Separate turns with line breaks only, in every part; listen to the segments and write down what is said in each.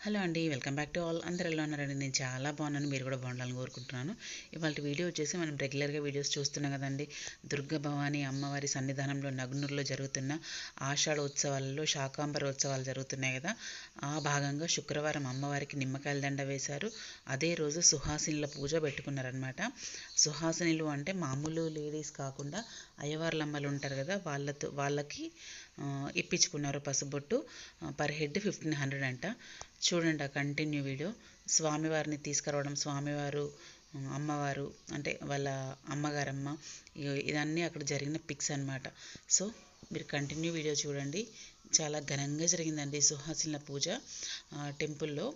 Hello అండి welcome back to all. అందరు ఎలా ఉన్నారండి? నేను చాలా బాగున్నాను. మీరు కూడా బాగుండాలని కోరుకుంటున్నాను. ఇవాళ వీడియో వచ్చేసి మనం రెగ్యులర్గా వీడియోస్ చూస్తున్నాం కదండి. దుర్గ భవానీ అమ్మవారి సన్నిధానంలో నగ్నూరులో జరుగుతున్న ఆషాఢ ఉత్సవాలలో శాకాంబర ఉత్సవాలు జరుగుతున్నాయి కదా. ఆ భాగంగా శుక్రవారం అమ్మవారికి నిమ్మకాయల దండ వేశారు. అదే రోజు సుహాసినుల పూజ పెట్టుకున్నారనమాట సుహాసినులు అంటే మామూలు లేడీస్ కాకుండా అయ్యవార్ల అమ్మలు ఉంటారు కదా. వాళ్ళతో వాళ్ళకి ఇప్పించుకున్నారు పసుబొట్టు. పర్ హెడ్ ఫిఫ్టీన్ హండ్రెడ్ అంట. చూడండి ఆ కంటిన్యూ వీడియో స్వామివారిని తీసుకురావడం స్వామివారు అమ్మవారు అంటే వాళ్ళ అమ్మగారమ్మ ఇదన్నీ అక్కడ జరిగిన పిక్స్ అన్నమాట. సో మీరు కంటిన్యూ వీడియో చూడండి. చాలా ఘనంగా జరిగిందండి సుహాసినుల పూజ. టెంపుల్లో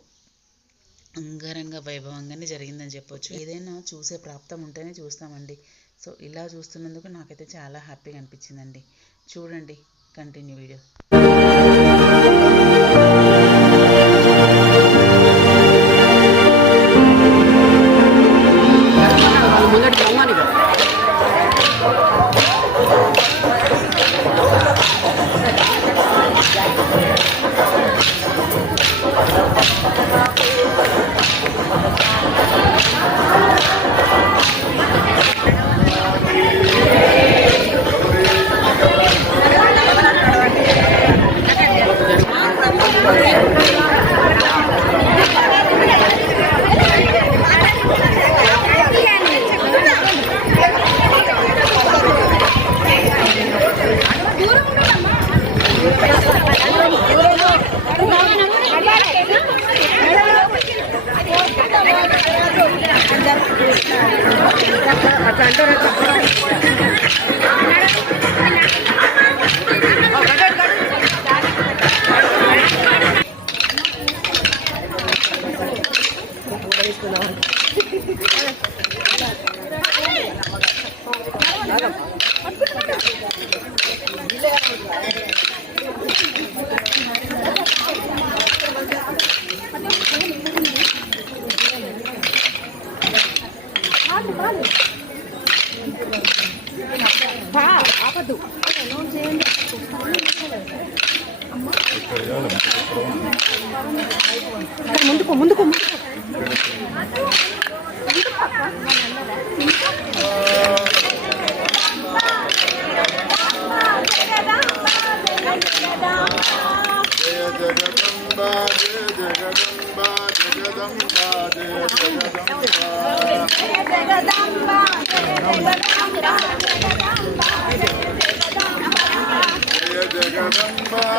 అంగరంగ వైభవంగానే జరిగిందని చెప్పొచ్చు. ఏదైనా చూసే ప్రాప్తం ఉంటేనే చూస్తామండి. సో ఇలా చూస్తున్నందుకు నాకైతే చాలా హ్యాపీగా అనిపించిందండి. చూడండి. కంటిన్యూ వీడియో
ముందుకు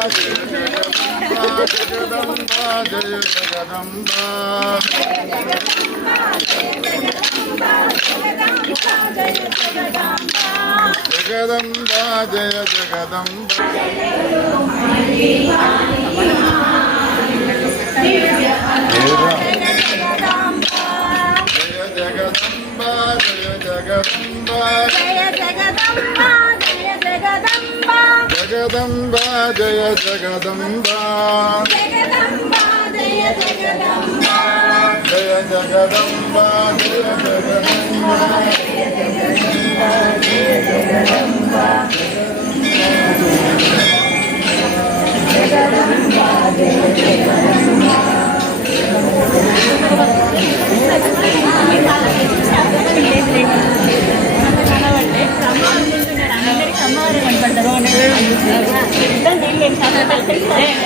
జగదంబా జయ జగదంబా జగదంబా జయ జగదంబా జయ జగదంబా జయ జగదంబా జయ జగదంబా జయ జగదంబా. జగదంబా జయ జగదంబా. జయ జగదంబా జయ జగదంబా.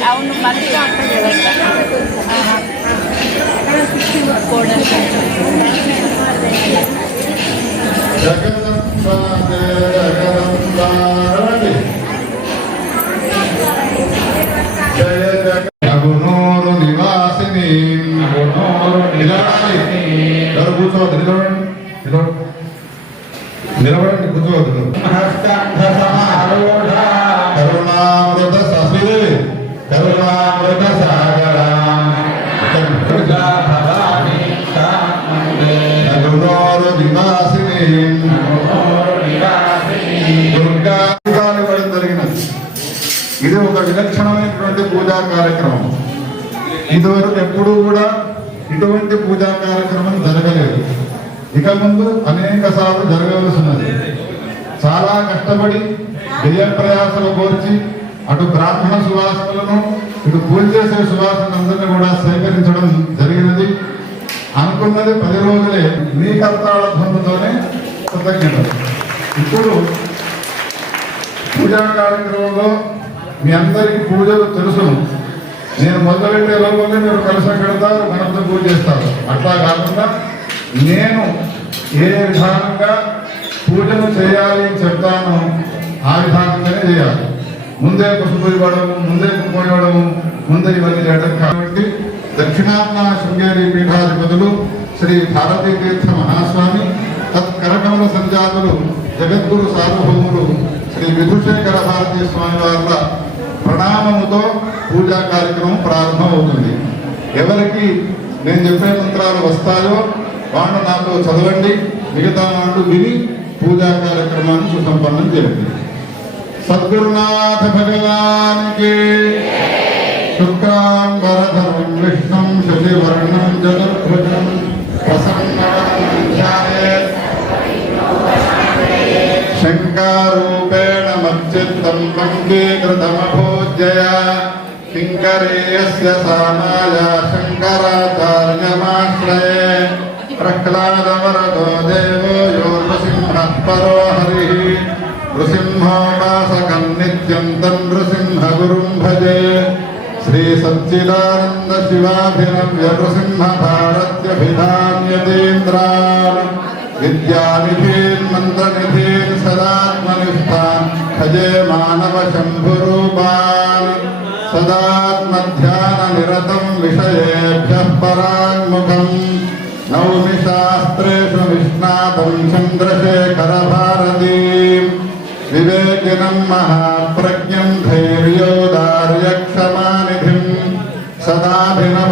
అవును మంచిగా ఉంటుంది
జరిగినది. ఇది ఒక విలక్షణమైనటువంటి పూజా కార్యక్రమం. ఇదివరకు ఎప్పుడూ కూడా ఇటువంటి పూజా కార్యక్రమం జరగలేదు. ఇక ముందు అనేక సార్లు జరగవలసినది. చాలా కష్టపడి వ్యయ ప్రయాసలు కోర్చి అటు బ్రాహ్మణ సువాసనలను ఇటు పూజ చేసే సువాసనందరినీ కూడా సేకరించడం జరిగినది. అనుకున్నది పది రోజులే. మీ కర్తాళ ధ్వనులతోనే కృతజ్ఞత. ఇప్పుడు పూజా కార్యక్రమంలో మీ అందరికీ పూజలు తెలుసును నేను మొదలెట్టే లోపలే మీరు కలసం కడతారు గణపతి పూజ చేస్తారు. అట్లా కాకుండా నేను ఏ విధానంగా పూజను చేయాలి అని చెప్తాను ఆ విధానంగానే చేయాలి. ముందే పసుపు ఇవ్వడము ముందే కుంకుమ ఇవ్వడము ముందే ఇవన్నీ చేయడం కాబట్టి దక్షిణాత్మ శృంగేరి పీఠాధిపతులు శ్రీ భారతీ తీర్థ మహాస్వామి తత్కరకమల సంజాతులు జగద్గురు సార్వభౌములు శ్రీ విధుశేఖర భారతీయ స్వామి వార్ల ప్రణామముతో పూజా కార్యక్రమం ప్రారంభమవుతుంది. ఎవరికి నేను చెప్పే మంత్రాలు వస్తాయో వాళ్ళు నాతో చదవండి మిగతా వాళ్ళు విని పూజా కార్యక్రమాన్ని సుసంపన్నం చేయండి. సద్గురునాథ భగవాన్కి శుక్రాంబరధరం విష్ణం శశివర్ణం కింకరేయస్య సామాయ శంకరాచార్యమాశ్రయే ప్రహ్లాదవరదో దేవో యో నృసింహః పరో హరిః నృసింహోపాసకం నిత్యం తం నృసింహగురుం భజే శ్రీ సచ్చిదానంద శివాభినవ్య నృసింహ భారత్యభిధాన్యతేంద్రాన్ విద్యానిధీన్ మంత్రనిధీన్ సదాత్మనిష్టాన్ భజే మానవ శంభురూపాన్ సదాత్మధ్యాన నిరతం విషయేభ్య పరాన్ముఖం నౌమి శాస్త్రేషు నిష్ణాతం చంద్రశేఖర భారతీం వివేకినం మహాప్రజ్ఞం ధైర్యోదార్యక్షమానిధిం సదాభినవ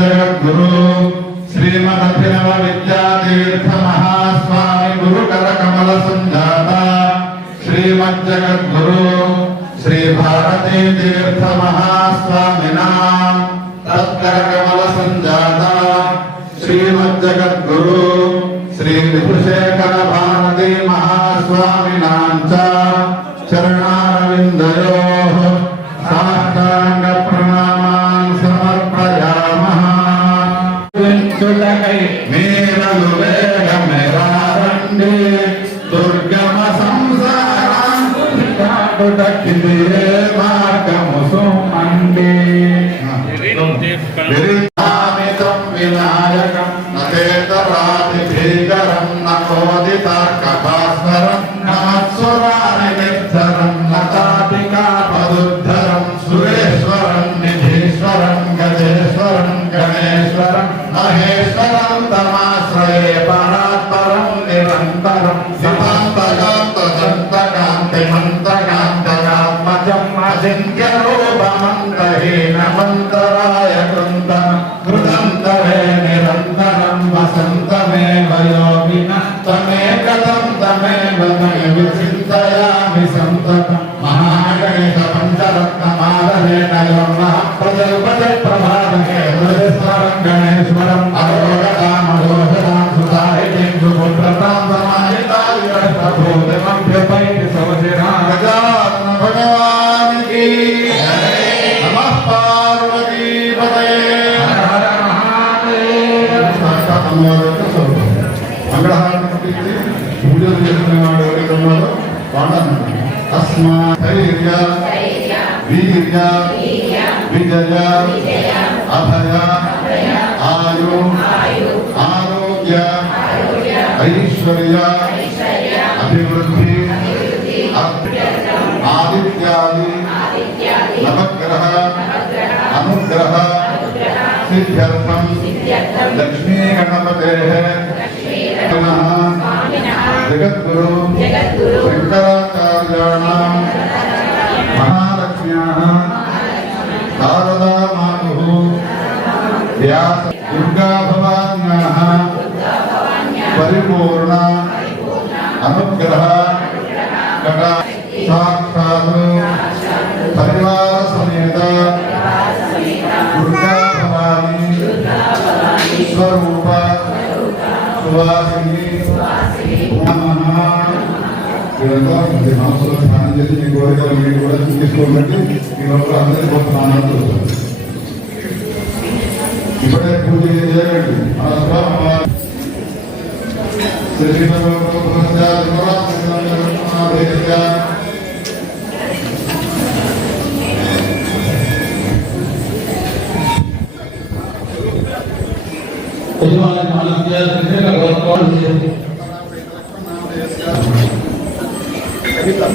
జగద్గురు శ్రీమదభినవ విద్యాతీర్థ మహాస్వామి గురుకర కమల సంజాత శ్రీమజ్జగద్గురు శ్రీ భారతీ తీర్థ మహాస్వామినా తత్కర కమల సంజాత శ్రీమజ్జగద్గురు శ్రీ విభుశేఖర భారతీ మహాస్వామినాం చరణారవిందయో மாட்டமுசும் அன்பே చింతయామి సంతత మహాగణిత పంచరత్న మాదరేణ ప్రజల్పజ ప్రభాతమే హృదయస్మరం గణేశ్వరం Mother. धैर्य आयु आरोग्य ऐश्वर्य अभिवृद्धि आदि नवग्रह अनुग्रह सिद्ध्यर्थम। लक्ष्मी गणपते नमः जगद्गुरु మహాలక్ష్మ్యా శారదా మాతు వ్యాస దుర్గా భవాన్యా పరిపూర్ణ ఇదంతా ఇది మనసులో స్నానం చేసి మీ కోరికలు మీరు కూడా తీసుకోబట్టి మీ లోపల అందరికీ గొప్ప స్నానాలు చూస్తారు ఇప్పుడే పూజ చేయాలంటే సంగీతం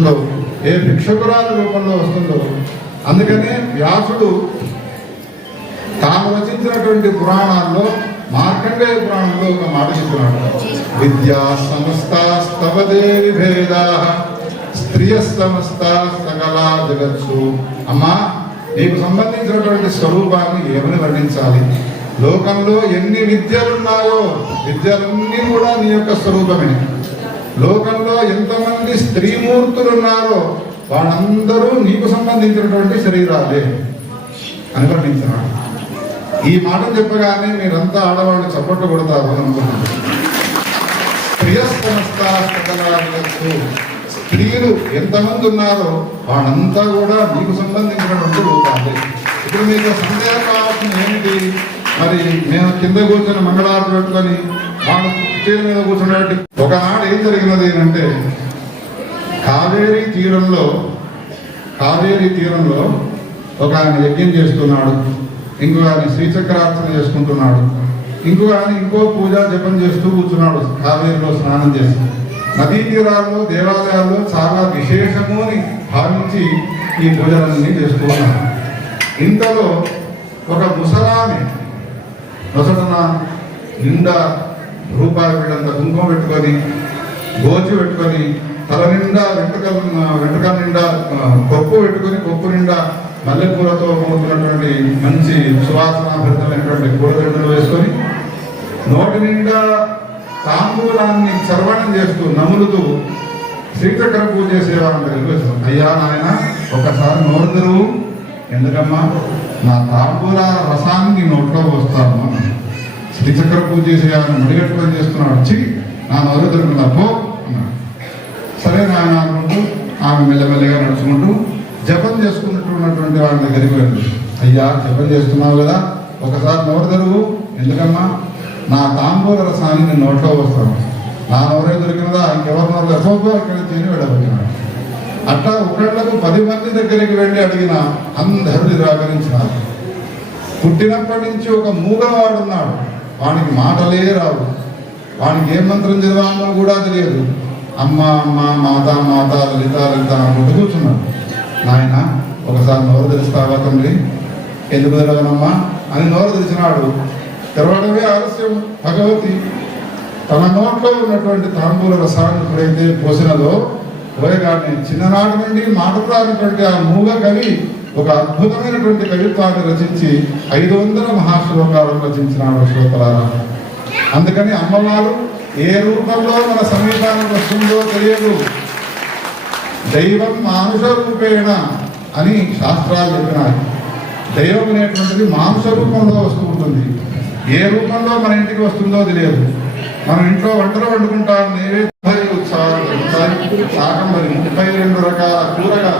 ఏ భిక్షకురాల రూపంలో వస్తుందో? అందుకనే వ్యాసుడు తాను రచించినటువంటి పురాణాల్లో మార్కండేయ పురాణంలో ఒక మాట చెప్తున్నాడు. విద్యా సమస్తాస్తవదేవి భేదా స్త్రీయ సమస్త సకలా జగత్సు. అమ్మా నీకు సంబంధించినటువంటి స్వరూపాన్ని ఏమని వర్ణించాలి? లోకంలో ఎన్ని విద్యలున్నాయో విద్యలన్నీ కూడా నీ యొక్క స్వరూపమే. లోకంలో ఎంతమంది స్త్రీమూర్తులు ఉన్నారో వాళ్ళందరూ నీకు సంబంధించినటువంటి శరీరాలే అని ఈ మాట చెప్పగానే మీరంతా ఆడవాళ్ళు చప్పట్లు కొడతారు అని అనుకుంటున్నాను సంస్థ స్త్రీలు ఎంతమంది ఉన్నారో వాళ్ళంతా కూడా మీకు సంబంధించినటువంటి రూపాలు. ఇప్పుడు మీకు సందేహం కావాల్సింది ఏమిటి? మరి మేము కింద కూర్చొని మంగళారతి పెట్టుకొని వాళ్ళు కుర్చీల మీద కూర్చున్నట్టు ఒకనాడు ఏం జరిగినది ఏంటంటే కావేరీ తీరంలో కావేరీ తీరంలో ఒక ఆయన యజ్ఞం చేస్తున్నాడు. ఇంకో ఆయన శ్రీచక్రార్చన చేసుకుంటున్నాడు. ఇంకో ఆయన ఇంకో పూజ జపం చేస్తూ కూర్చున్నాడు కావేరీలో స్నానం చేసి. నదీ తీరాల్లో దేవాలయాల్లో చాలా విశేషము అని భావించి ఈ పూజలన్నీ చేస్తూ ఇంతలో ఒక ముసలామె నొసటన నిండా రూపాయలు వీళ్ళంత కుంకుమ పెట్టుకొని గోచి పెట్టుకొని తల నిండా వెంట్రుకల వెంట్రుకల నిండా పప్పు పెట్టుకొని పప్పు నిండా మల్లెపూలతో మూడుతున్నటువంటి మంచి సువాసనాభరితమైనటువంటి కూరగడ్డలు వేసుకొని నోటి నిండా తాంబూలాన్ని చర్వణం చేస్తూ నములుతూ శ్రీచక్ర పూజ చేసేవారందరూ దగ్గరికి అయ్యా నాయన ఒకసారి నోరు ఎందుకమ్మా? నా తాంబూల రసాన్ని నోట్లో వస్తాను శ్రీచక్ర పూజ చేసి ఆయన మడిగట్టుకొని చేస్తున్నాడు. వచ్చి నా నోరు తెరుకుందా పో అన్నాడు. సరే నాన్న అనుకుంటూ ఆమె మెల్లమెల్లగా నడుచుకుంటూ జపం చేసుకున్నటువంటి వాళ్ళ దగ్గరికి వెళ్ళి అయ్యా జపం చేస్తున్నావు కదా ఒకసారి నోరు తెరువు ఎందుకమ్మా? నా తాంబూల రసాన్ని నేను నోట్లో వస్తాను నా నోరే దొరికినదా? ఇంకెవరి నోరు ఎఫోబో ఇక్కడ చేయని వెళ్ళబోతున్నాడు అట్లా ఒకళ్ళకు పది మంది దగ్గరికి వెళ్ళి అడిగిన అందరూ నిరాకరించినారు. పుట్టినప్పటి నుంచి ఒక మూగవాడు ఉన్నాడు వానికి మాటలే రావు. వానికి ఏ మంత్రం చదవాలో కూడా తెలియదు. అమ్మ అమ్మ మాత మాత లలిత లలిత అనుకుంటూ కూర్చున్నాడు. నాయన ఒకసారి నోరు తెరుస్తావా తండ్రి ఎందుకు తెరవనమ్మా? అని నోరు తెరిచినాడు. తెరవడమే ఆలస్యం భగవతి. తన నోట్లో ఉన్నటువంటి తాంబూల రసాన్ని ఎప్పుడైతే పోసినదో పోయగానే చిన్ననాటి నుండి మాట్లాడినటువంటి ఆ మూగ కవి ఒక అద్భుతమైనటువంటి కవిత్వాన్ని రచించి ఐదు వందల మహాశ్లోకాలను రచించిన శ్రోతలారా. అందుకని అమ్మవారు ఏ రూపంలో మన సమీపానికి వస్తుందో తెలియదు. దైవం మానుష రూపేణ అని శాస్త్రాలు చెప్పినారు దైవం అనేటువంటిది మాంస రూపంలో వస్తూ ఉంటుంది. ఏ రూపంలో మన ఇంటికి వస్తుందో తెలియదు. మనం ఇంట్లో వంటలు వండుకుంటాం నైవేద్యాలు శాకం మరి ముప్పై రెండు రకాల కూరగా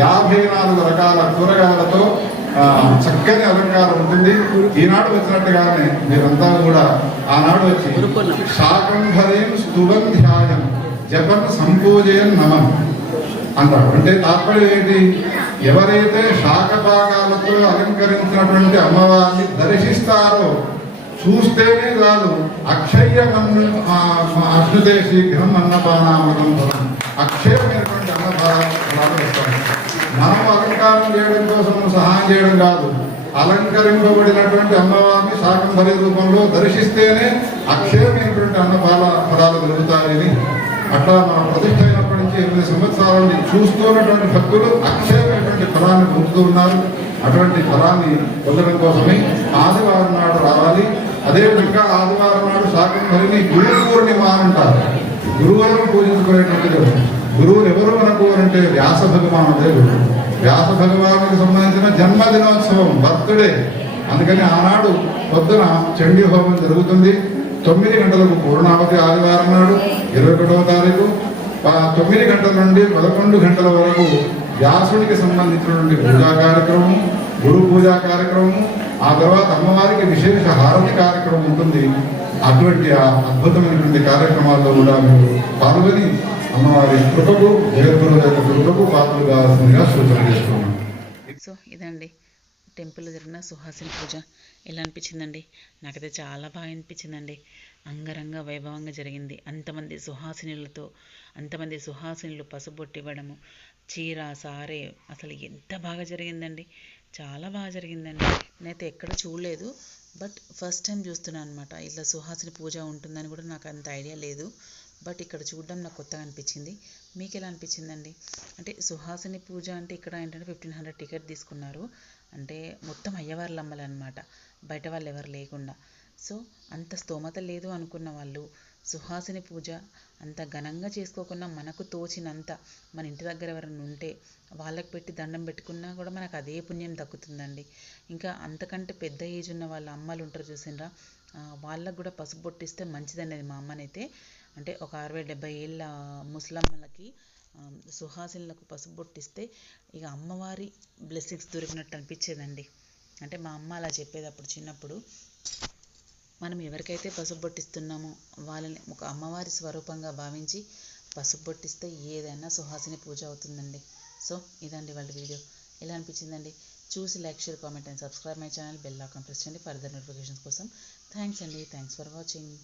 యాభై నాలుగు రకాల కూరగాయలతో చక్కని అలంకారం ఉంటుంది. ఈనాడు వచ్చినట్టుగానే మీరంతా కూడా ఆనాడు వచ్చి శాకంభరీం స్తువం ధ్యాయం జపన్ సంపూజయం నమం అంటారు. అంటే తాత్పర్యం ఏంటి? ఎవరైతే శాఖ భాగాలతో అలంకరించినటువంటి అమ్మవారిని దర్శిస్తారో చూస్తేనే కాదు అక్షయ అశ్నుతే శీఘ్రం అన్నపానామృతం ఫలం అక్షయమైనటువంటి అన్నపానాలు వస్తాయి మనం అలంకారం చేయడం కోసం సహాయం చేయడం కాదు. అలంకరింపబడినటువంటి అమ్మవారిని శాకంభరి రూపంలో దర్శిస్తేనే అక్షయమైనటువంటి అన్నపాల ఫలాలు దొరుకుతాయని. అట్లా మన ప్రతిష్ట అయినప్పటి నుంచి ఎనిమిది సంవత్సరాల నుంచి చూస్తున్నటువంటి భక్తులు అక్షయమైనటువంటి ఫలాన్ని పొందుతూ ఉన్నారు. అటువంటి ఫలాన్ని పొందడం కోసమే ఆదివారం నాడు రావాలి. అదేవిధంగా ఆదివారం నాడు శాకంభరిని గురువుని పూర్ణిమ గురువులను పూజించుకునేటువంటి గురువులు ఎవరు మనకు అంటే వ్యాస భగవాను దేవుడు వ్యాస భగవానికి సంబంధించిన జన్మదినోత్సవం బర్త్డే. అందుకని ఆనాడు పొద్దున చండీ హోమం జరుగుతుంది. తొమ్మిది గంటలకు పూర్ణావతి ఆదివారం నాడు ఇరవై ఒకటవ తారీఖు. తొమ్మిది గంటల నుండి పదకొండు గంటల వరకు వ్యాసుడికి సంబంధించినటువంటి పూజా కార్యక్రమం గురు పూజా కార్యక్రమం ఆ తర్వాత అమ్మవారికి విశేష హారతి కార్యక్రమం ఉంటుంది. అటువంటి ఆ అద్భుతమైనటువంటి కార్యక్రమాల్లో కూడా మీరు పాల్గొని అమ్మవారి కృపకు జగద్గురు యొక్క కృపకు పాత్రలు కావాల్సిందిగా సూచన చేస్తున్నాను
సో ఇదండి. టెంపుల్ జరిగిన సుహాసిని పూజ. ఎలా అనిపించిందండి? నాకైతే చాలా బాగా అనిపించిందండి. అంగరంగ వైభవంగా జరిగింది. అంతమంది సుహాసినులతో అంతమంది సుహాసినులు పసుబొట్టివ్వడము చీర సారే అసలు ఎంత బాగా జరిగిందండి. చాలా బాగా జరిగిందండి. నేనైతే ఎక్కడ చూడలేదు. బట్ ఫస్ట్ టైం చూస్తున్నాను అనమాట ఇట్లా సుహాసిని పూజ ఉంటుందని కూడా నాకు అంత ఐడియా లేదు. బట్ ఇక్కడ చూడడం నాకు కొత్తగా అనిపించింది. మీకు ఎలా అనిపించిందండి? అంటే సుహాసిని పూజ అంటే ఇక్కడ ఏంటంటే ఫిఫ్టీన్ హండ్రెడ్ టికెట్ తీసుకున్నారు. అంటే మొత్తం అయ్యవార్లు అమ్మాలన్నమాట బయట వాళ్ళు ఎవరు లేకుండా. సో అంత స్తోమత లేదు అనుకున్న వాళ్ళు సుహాసిని పూజ అంత ఘనంగా చేసుకోకుండా మనకు తోచినంత మన ఇంటి దగ్గర ఎవరైనా ఉంటే వాళ్ళకి పెట్టి దండం పెట్టుకున్నా కూడా మనకు అదే పుణ్యం దక్కుతుందండి. ఇంకా అంతకంటే పెద్ద ఏజ్ ఉన్న వాళ్ళ అమ్మలు ఉంటారు చూసిండ్రా వాళ్ళకు కూడా పసుపు బొట్టిస్తే మంచిదనేది మా అమ్మనైతే. అంటే ఒక అరవై డెబ్బై ఏళ్ళ ముసలమ్మలకి సుహాసిన్లకు సుహాసినులకు పసుపు బొట్టిస్తే ఇక అమ్మవారి బ్లెస్సింగ్స్ దొరికినట్టు అనిపించేదండి. అంటే మా అమ్మ అలా చెప్పేది అప్పుడు చిన్నప్పుడు. మనం ఎవరికైతే పసుపు బొట్టిస్తున్నామో వాళ్ళని ఒక అమ్మవారి స్వరూపంగా భావించి పసుపు బొట్టిస్తే ఏదైనా సుహాసిని పూజ అవుతుందండి. సో ఇదండి వాళ్ళ వీడియో. ఎలా అనిపించిందండి? చూసి like share comment and subscribe my channel bell icon press చేయండి. ఫర్దర్ నోటిఫికేషన్స్ కోసం థ్యాంక్స్ అండి. Thanks for watching.